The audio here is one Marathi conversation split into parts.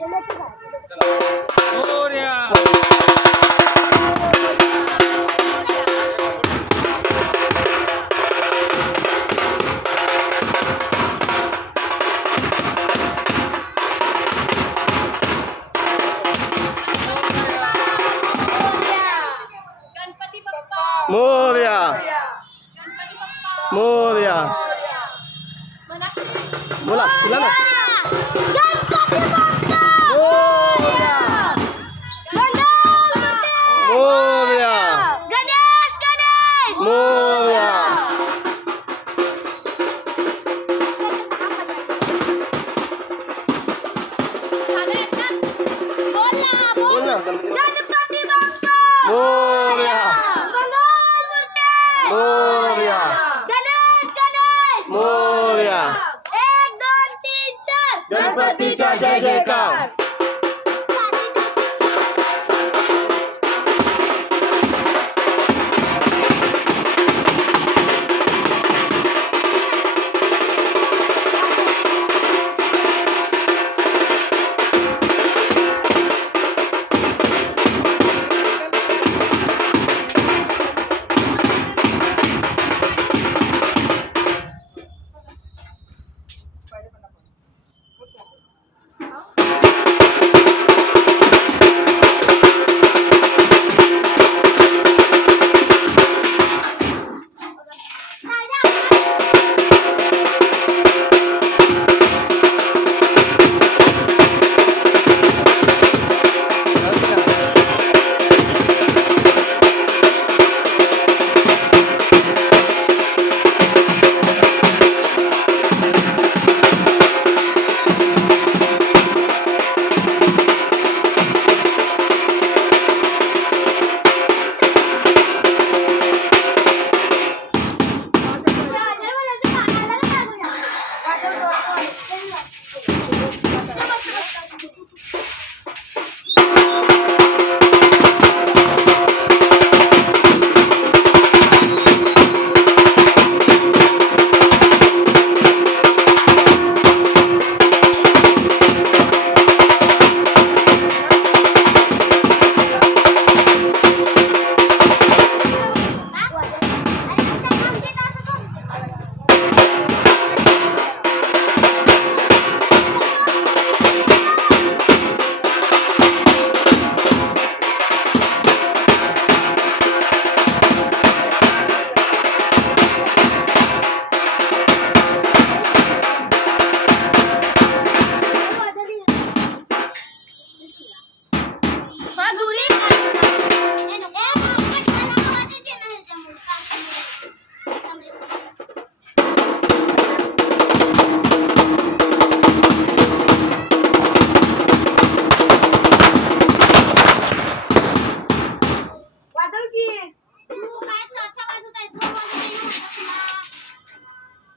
मोरया. गणपती बाप्पा मोरया. गणपती बाप्पा मोरया. म्हणा बोला तुला ना. गणपती बाप्पा मोरया. मोरया. गणेश गणेश मोरया. बोल ना बोल ना गणपती बाप्पा मोरया. मंगलमूर्ती मोरया. गणेश गणेश मोरया. 1 2 3 4 गणपतीचा जय जयकार.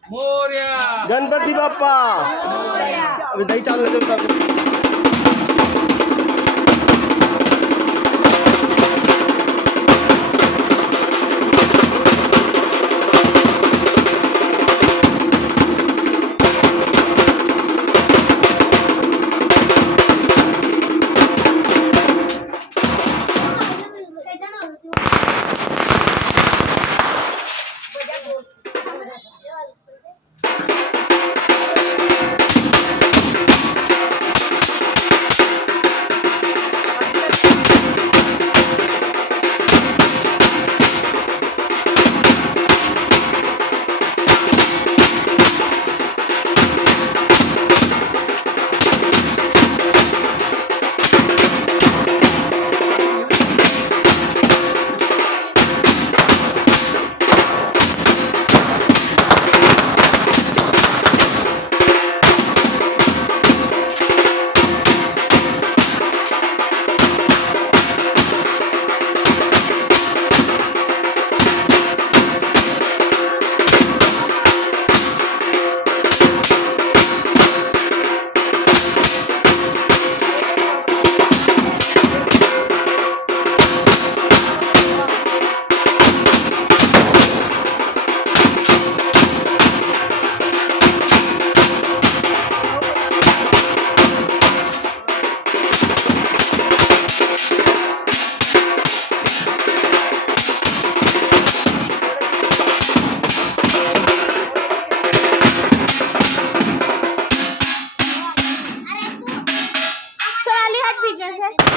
मोरया. गणपती बाप्पा. अभी दही चालू करतो. कैसे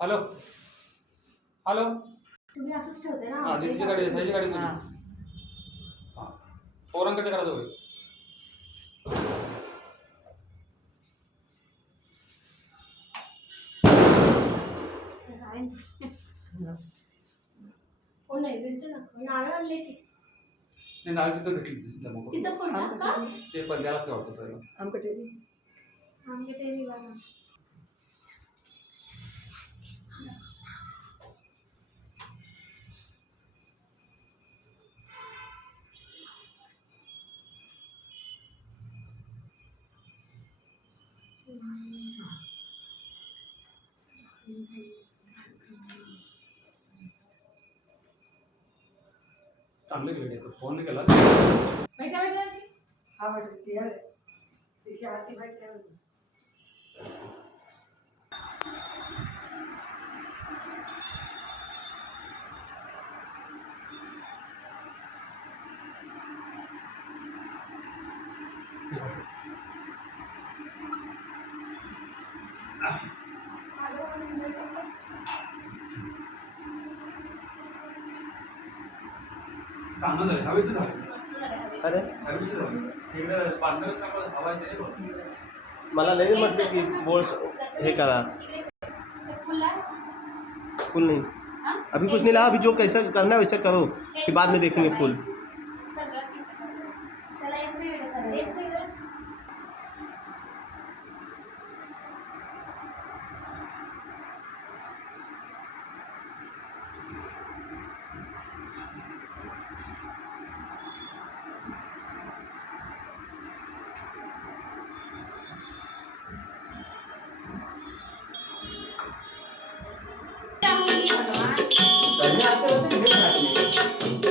हॅलो हॅलो तुम्ही असंच ठेवते ना हां जितकी गाडी साईची गाडी तुझी हां पोरांकडे करा जाऊ हो नाही भेटते ना नारळ आणले की नाही नाळ तिथं घेतली मग तिथं फोडला का ते पण द्यायला ते वाटतं पहिलं आमके टेरी वाला चांगलं गेले फोन नाही केला चांगलं झालं हवेचं झालं अरे हवेचं झालं इकडे पांढरं सगळं हवायचं नाही बघ मला लई म्हटले की बोल हे करा फूल नहीं अभी कुछ नहीं ला अभी जो कैसा करना है वैसा करो फिर बाद में देखेंगे फूल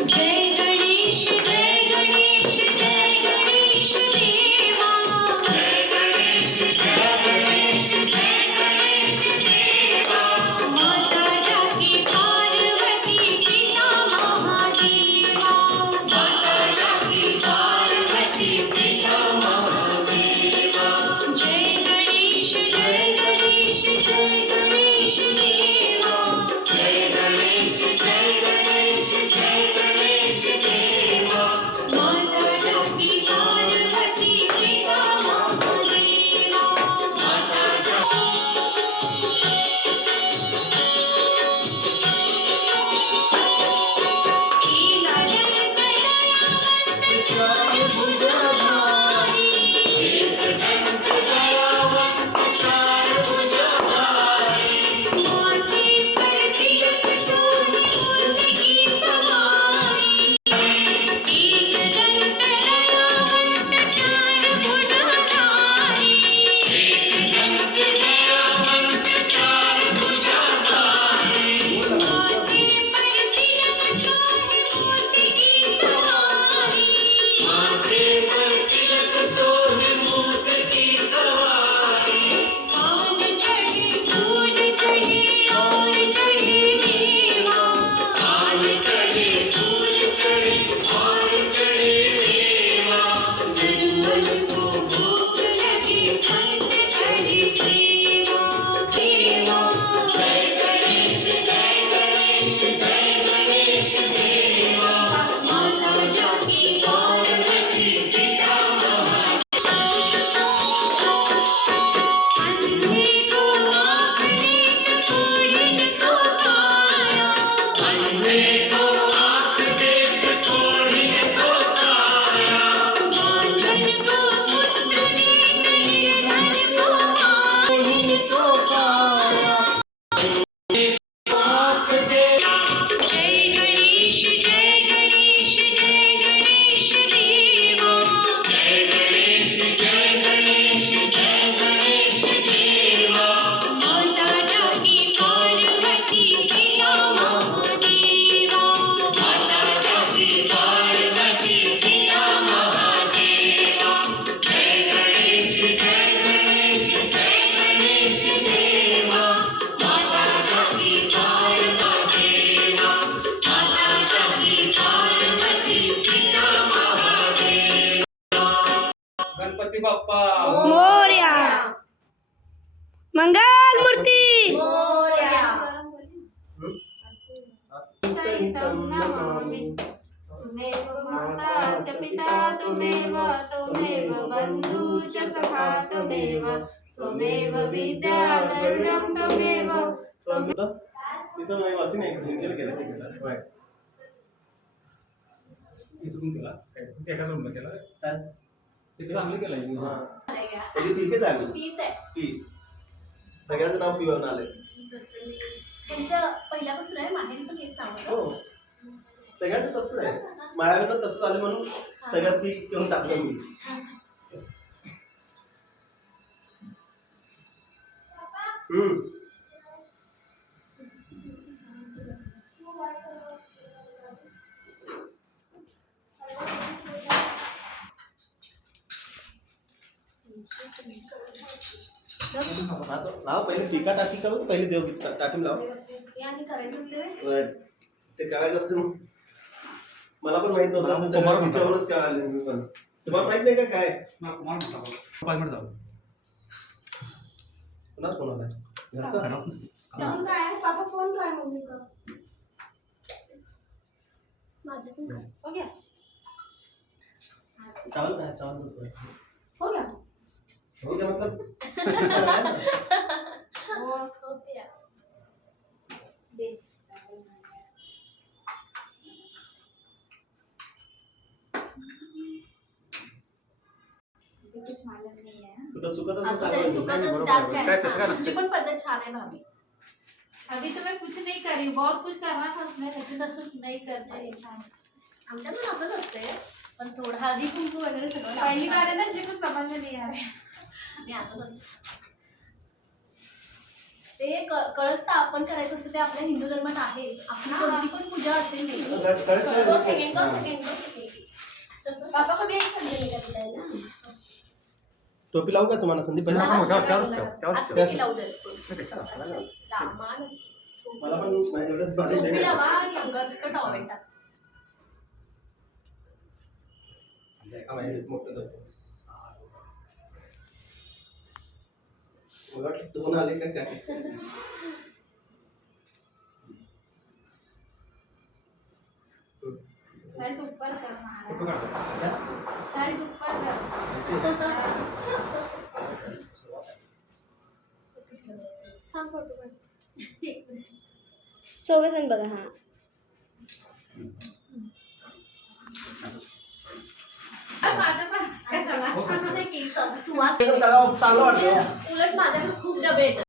जय गणेश बाप्पा मोरया. मंगल मूर्ती. मोरया. सहितं नमामि. त्वमेव माता च पिता त्वमेव त्वमेव बन्धु च सखा त्वमेव त्वमेव विद्याधरं त्वमेव. तिथं नाही वरती नाही हिंदीला केलं ते केलं होय. इथून केला एका रूमला केला काय? तिथे चांगलं केलं हा. सगळी ठीकच आहे आम्ही. तीच आहे. पी सगळ्यांचं नाव पिवून आलंय. त्यांचं पहिल्यापासून आहे माहेरी पण केस नाव हो सगळ्यांचं तसंच आहे. माझ्याकडनं तसं झालं म्हणून सगळ्यात पी घेऊन टाकलं मी. लाव पहिले टीका टाकी करून पहिले देव टाकीम लाव. आणि करायचं असते रे. ते करायचं असतं मग मला पण माहित मला नव्हतं. कुमार म्हणतात. त्याच्यावरूनच कळालं मी पण. तुम्हाला माहित नाही का काय कुमार म्हणता 5 मिनिट झालं कुणाच फोन आलाय घरचा. फोन काय आहे पापा फोन काय मम्मी का माझ्या फोन काय हो गया चावल काय चावल बोलतोय. हो गया हो गया मतलब हो गया दे कुठं चुकतच असं नाही. नाही चुकतच बरोबर. त्यात काय काय तसं काय छान. नसतं. तुमची पण पद्धत छान आहे भाभी. अभी तो मैं कुछ नहीं कर रही हूँ, बहुत कुछ करना था उसमें लेकिन नहीं कर पाई. छान आमच्यात पण असंच असते पण थोडं हळदी कुंकू वगैरे सगळं पहली लावतात. बार है ना इसलिए कुछ समझ में नहीं आ रहा है. आणि असंच असतं ते कळस स्थापन करायचं असतं ते आपल्या हिंदू धर्मात आहेच. आपली कोणती पण पूजा असेल नाही कळस काय दो असते? सेकंड पापा को भी एक संजय लेकर देता है ना टोपी लावू का तुम्हाला संदीप भाई? हा, त्यावर- त्यावर- असं त्यावर- केला उदर मला रामान पण एवढंच टोपी बारीक लावा आणि अंगात टॉवेल टाका. मोठं करतो. मला वाटलं दोन आले का काय. शर्ट ऊपर कर फोटो महाराज. काढतो शर्ट ऊपर कर. थांब फोटो काढ. चौघजण बघा हा माझं पण कशाला असं नाही की सुवास त्याला चांगलं वाटतं. उलट माझ्याकडे खूप डबे आहेत.